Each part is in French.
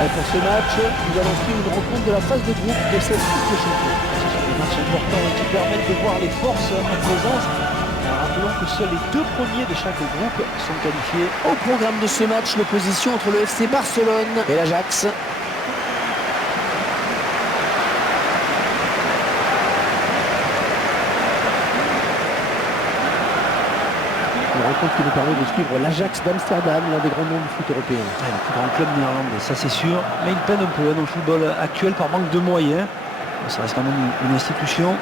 Pour ce match, nous allons suivre une rencontre de la phase de groupe de cette Ligue des Champions. Ce sont des matchs importants qui permettent de voir les forces en présence. Rappelons que seuls les 2 premiers de chaque groupe sont qualifiés. Au programme de ce match, l'opposition entre le FC Barcelone et l'Ajax. Une rencontre qui nous permet de suivre l'Ajax d'Amsterdam, l'un des grands noms du foot européen. Le plus grand club néerlandais, ça c'est sûr. Mais il peine un peu dans le football actuel par manque de moyens. Ça reste quand même une institution.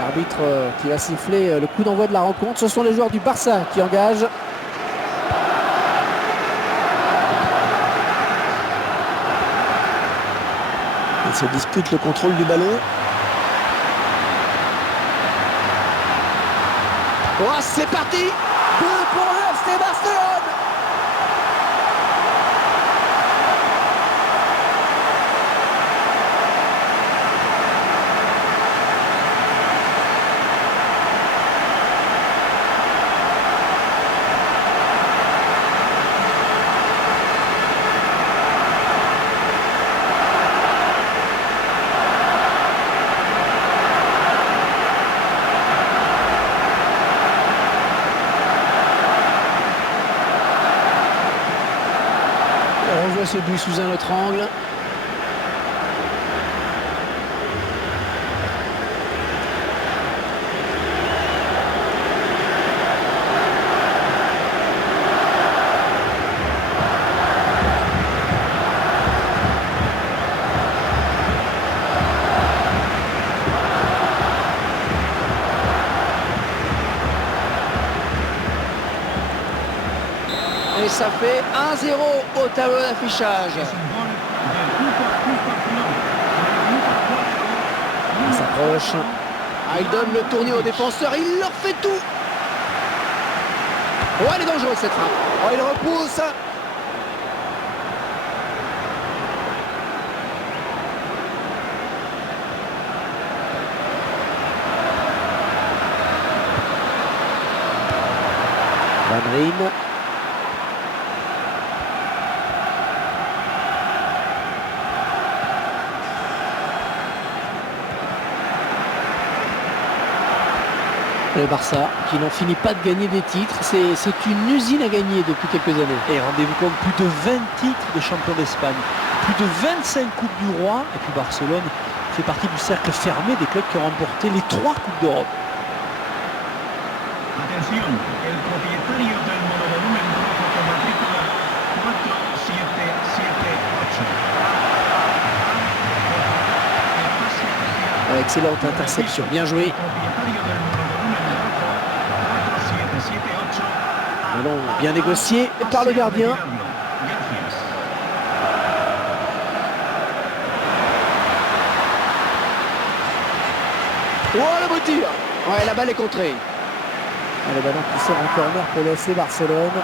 L'arbitre qui va siffler le coup d'envoi de la rencontre. Ce sont les joueurs du Barça qui engagent. Ils se disputent le contrôle du ballon. Oh, c'est parti! But pour le FC Barcelone! On revoit ce but sous un autre angle. Et ça fait 1-0 au tableau d'affichage. Il s'approche. Il donne le tournis aux défenseurs. Il leur fait tout. Oh, elle est dangereuse cette frappe. Oh, il repousse. Van Rijn. Le Barça qui n'en finit pas de gagner des titres, c'est une usine à gagner depuis quelques années. Et rendez-vous compte, plus de 20 titres de champion d'Espagne, plus de 25 Coupes du Roi, et puis Barcelone fait partie du cercle fermé des clubs qui ont remporté les 3 Coupes d'Europe. Atención, el propietario del monovolumen rojo con matrícula 4778. Excellente interception, bien joué. Ballon bien négocié par le gardien. Oh, le beau tir! Ouais, la balle est contrée. Le ballon qui sort en corner pour le FC Barcelone.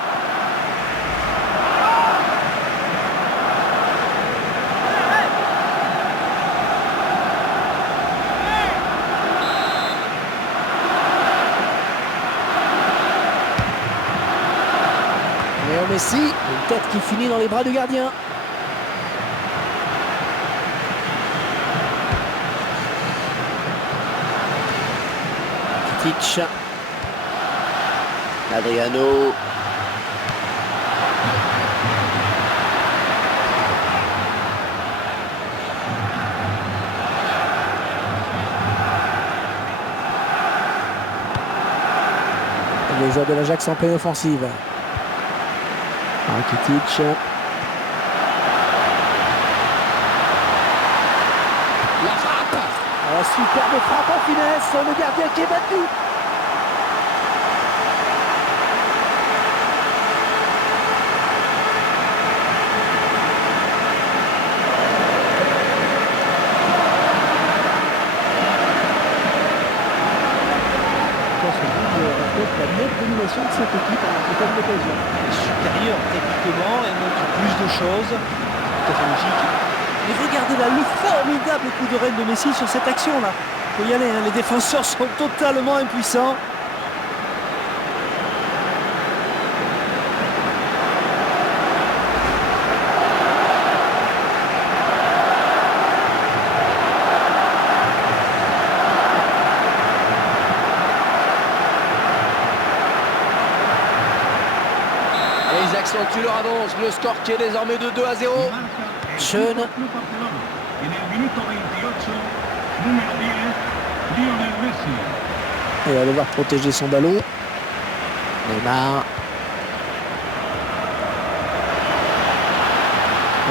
Léo Messi, une tête qui finit dans les bras du gardien. Kitic. Adriano. Les joueurs de l'Ajax en pleine offensive. Kitic. La frappe. La superbe frappe en finesse. Le gardien qui est battu. La nette domination de cette équipe en termes d'occasion. Supérieur techniquement, elle montre plus de choses. Tout à fait logique. Et regardez là, le formidable coup de reine de Messi sur cette action-là. Il faut y aller, hein, les défenseurs sont totalement impuissants. Ils accentuent leur avance, le score qui est désormais de 2-0. Schön. En el minuto 28, número 10, Lionel Messi. Et il va devoir protéger son ballon. Neymar.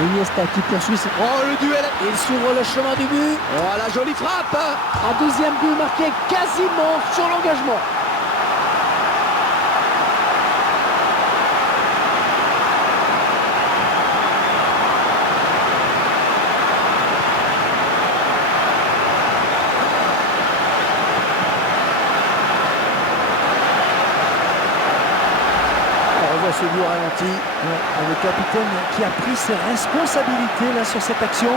Iniesta qui poursuit. Oh, le duel. Il s'ouvre le chemin du but. Oh, la jolie frappe. Un deuxième but marqué quasiment sur l'engagement. Ce but ralenti. Le capitaine qui a pris ses responsabilités là sur cette action.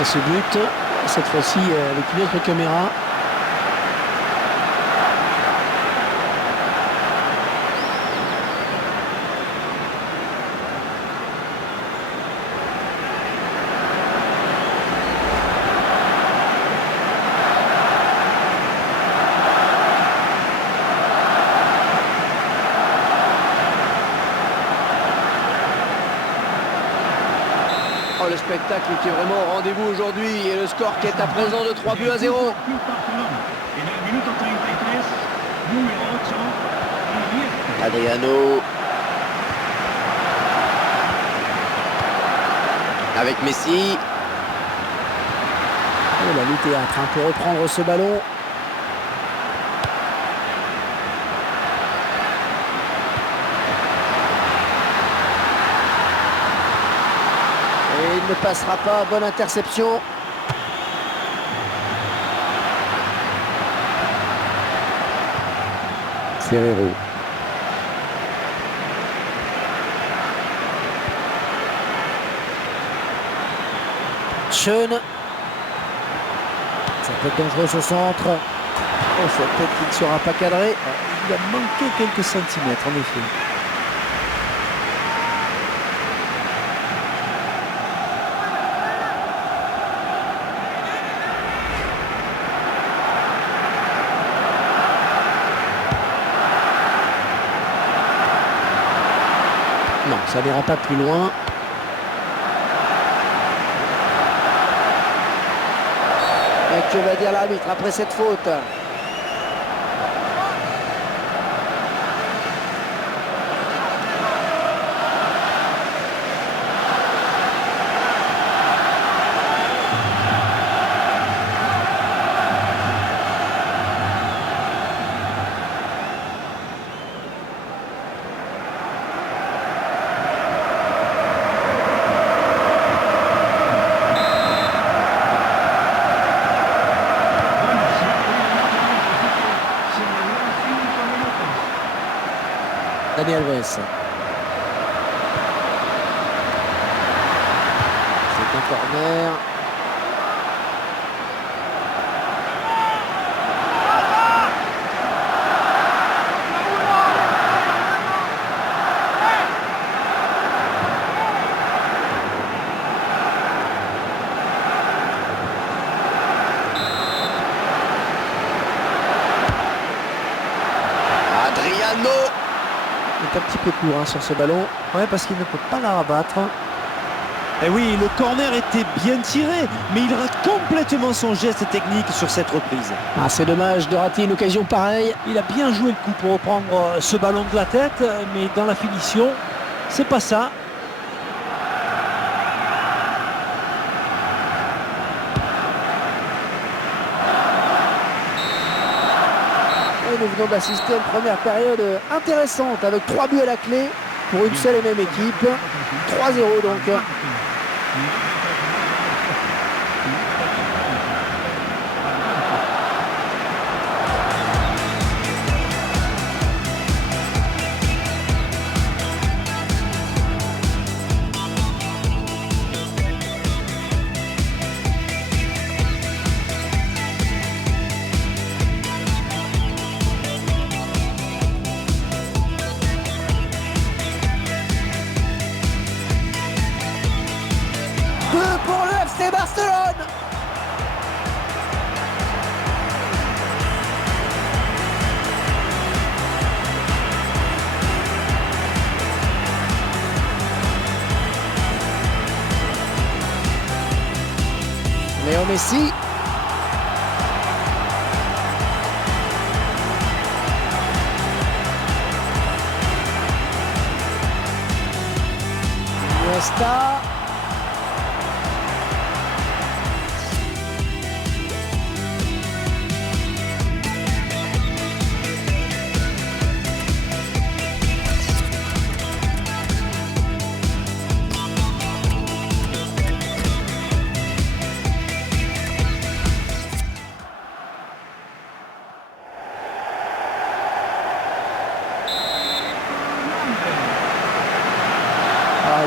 Et ce but, cette fois-ci avec une autre caméra. Oh, le spectacle qui est vraiment au rendez-vous aujourd'hui et le score qui est à présent de 3-0. En el minuto 33, número 8, Iniesta. Adriano. Avec Messi. Oh, la lutte est en train de reprendre ce ballon. Et il ne passera pas. Bonne interception. Ferrero. Schön. Ça peut être dangereux ce centre. Oh, cette tête qui ne sera pas cadrée. Il a manqué quelques centimètres en effet. Non, ça n'ira pas plus loin. Et que va dire l'arbitre après cette faute? Dani Alves. C'est un corner. Adriano est un petit peu court sur ce ballon. Ouais, parce qu'il ne peut pas la rabattre. Et oui, le corner était bien tiré, mais il rate complètement son geste technique sur cette reprise. Ah, c'est dommage de rater une occasion pareille. Il a bien joué le coup pour reprendre ce ballon de la tête, mais dans la finition, c'est pas ça. Et nous venons d'assister à une première période intéressante avec 3 buts à la clé pour une seule et même équipe. 3-0 donc. Pour le FC Barcelone. Léo Messi. Iniesta.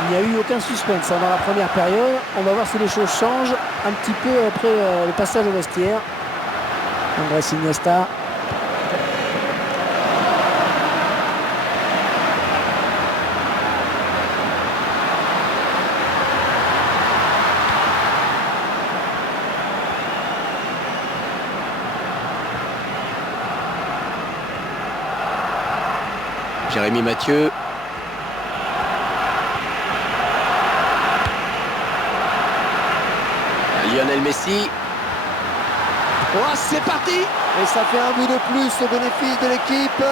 Il n'y a eu aucun suspense dans la première période. On va voir si les choses changent un petit peu après le passage au vestiaire. Andrés Iniesta. Jérémy Mathieu. Lionel Messi. Oh, c'est parti! Et ça fait un but de plus au bénéfice de l'équipe.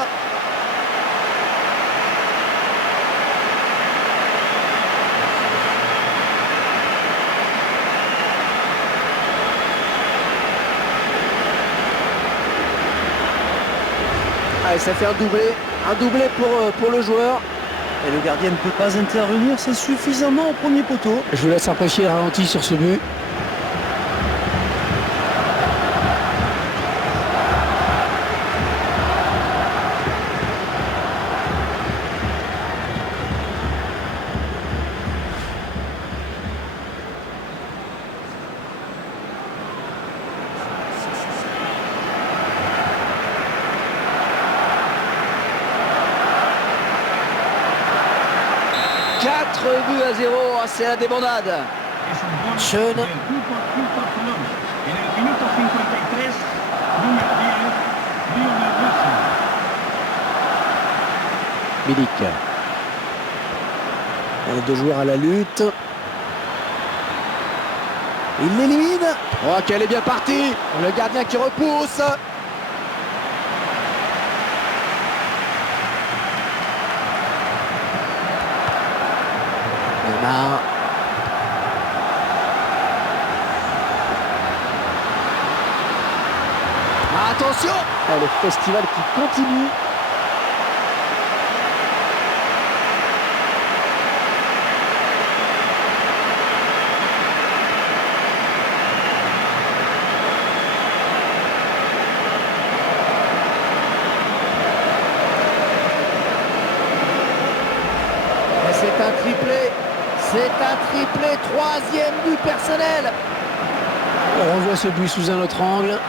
Allez, ça fait un doublé pour le joueur. Et le gardien ne peut pas intervenir, c'est suffisamment au premier poteau. Je vous laisse apprécier le ralenti sur ce but. Buts à 0, c'est la débandade. Schön. Milik. Les deux joueurs à la lutte. Il l'élimine. Oh, qu'elle est bien partie. Le gardien qui repousse. Neymar. Attention. Oh, le festival qui continue. C'est un triplé. C'est un triplé. Troisième but personnel. On revoit ce but sous un autre angle.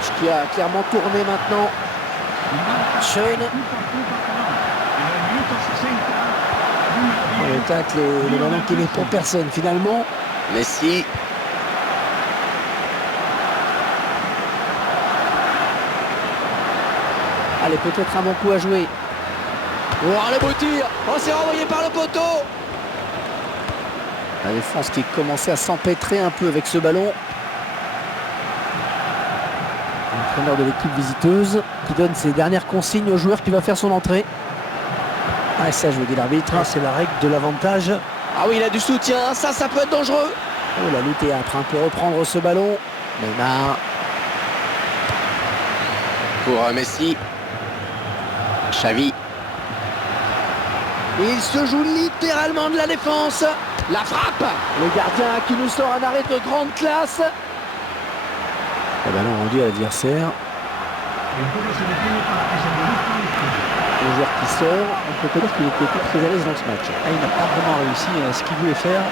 match qui a clairement tourné maintenant. Schön. Le tacle et le ballon qui n'est pour personne finalement. Messi. Allez, peut-être un bon coup à jouer. Oh, le beau tir. Oh, c'est renvoyé par le poteau. La défense qui commençait à s'empêtrer un peu avec ce ballon. L'entraîneur de l'équipe visiteuse qui donne ses dernières consignes au joueur qui va faire son entrée. Ah, ça, je vous dis l'arbitre. Ah, c'est la règle de l'avantage. Ah oui, il a du soutien. Ça peut être dangereux. Oh, la lutte est âpre pour reprendre ce ballon. Neymar. Pour Messi. Xavi. Il se joue littéralement de la défense. La frappe. Le gardien qui nous sort un arrêt de grande classe. Le ballon rendu à l'adversaire. Le joueur qui sort, on peut pas dire qu'il était très à l'aise dans ce match. Ah, il n'a pas vraiment réussi à ce qu'il voulait faire.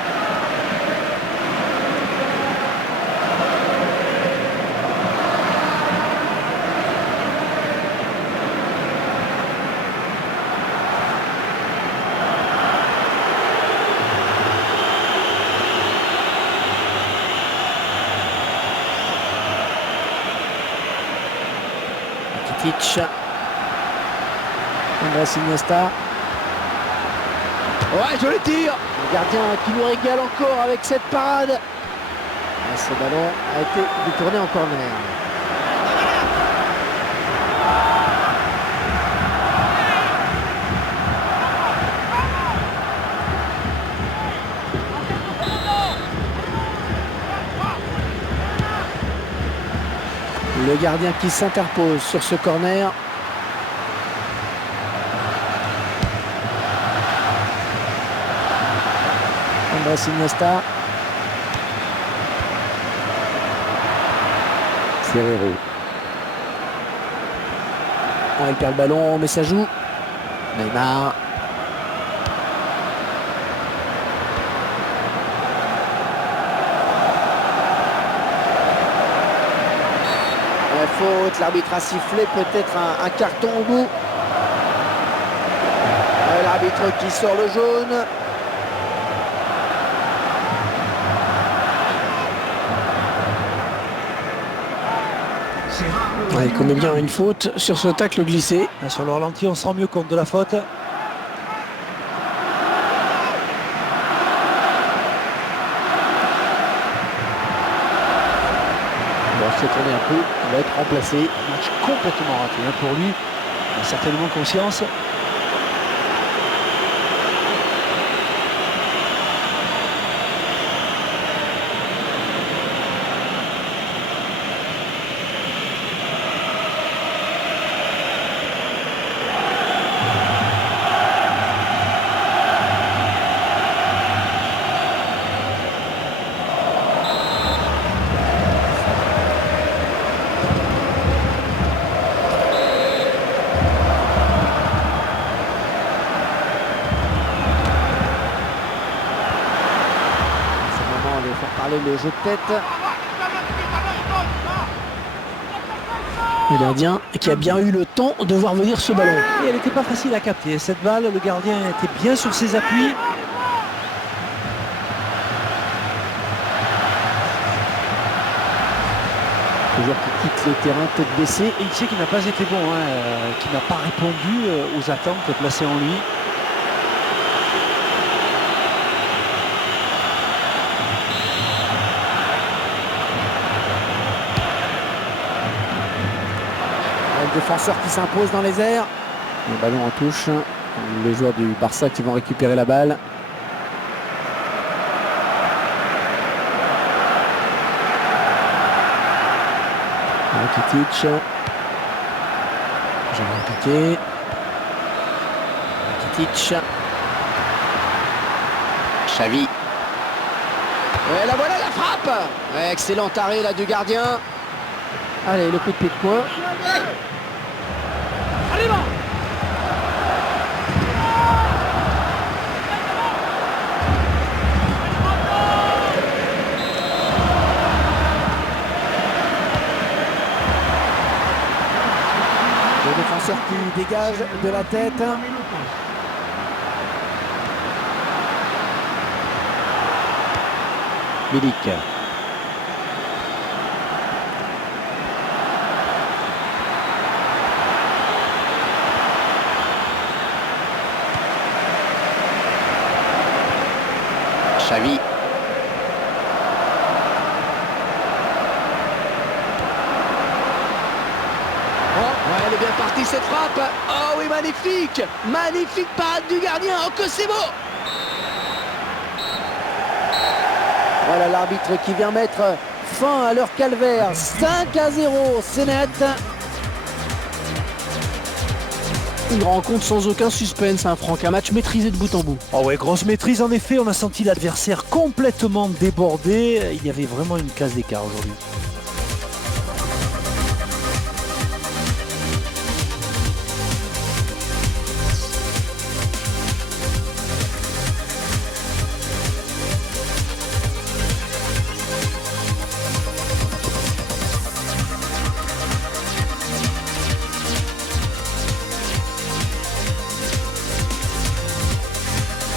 Rakitic. Andrés Iniesta. Ouais, joli tir. Le gardien qui nous régale encore avec cette parade. Et ce ballon a été détourné en corner. Le gardien qui s'interpose sur ce corner. Andrés Iniesta. Ferrero. Il perd le ballon, mais ça joue. Neymar. Faute, l'arbitre a sifflé, peut-être un carton au bout. L'arbitre qui sort le jaune. Il commet bien une faute sur ce tacle glissé. Là, sur le ralenti, on se rend mieux compte de la faute. S'est tourné un peu, il va être remplacé. Match complètement raté pour lui. Il a certainement conscience. Le jeu de tête. Le gardien qui a bien eu le temps de voir venir ce ballon. Et elle n'était pas facile à capter. Cette balle, le gardien était bien sur ses appuis. Le joueur qui quitte le terrain tête baissée. Et il sait qu'il n'a pas été bon, qu'il n'a pas répondu aux attentes placées en lui. Le défenseur qui s'impose dans les airs. Le ballon en touche. Les joueurs du Barça qui vont récupérer la balle. Rakitic. Gérard Piqué. Rakitic. Xavi. Et la voilà la frappe. Excellent arrêt là du gardien. Allez, le coup de pied de poing. dégage de la tête. 50 minutos. Milik. Xavi. Oh, ouais, elle est bien partie cette frappe. Oh oui, magnifique. Magnifique parade du gardien. Oh que c'est beau. Voilà l'arbitre qui vient mettre fin à leur calvaire. 5-0, c'est net. Une rencontre sans aucun suspense, hein, Franck. Un match maîtrisé de bout en bout. Oh ouais, grosse maîtrise en effet. On a senti l'adversaire complètement débordé. Il y avait vraiment une classe d'écart aujourd'hui.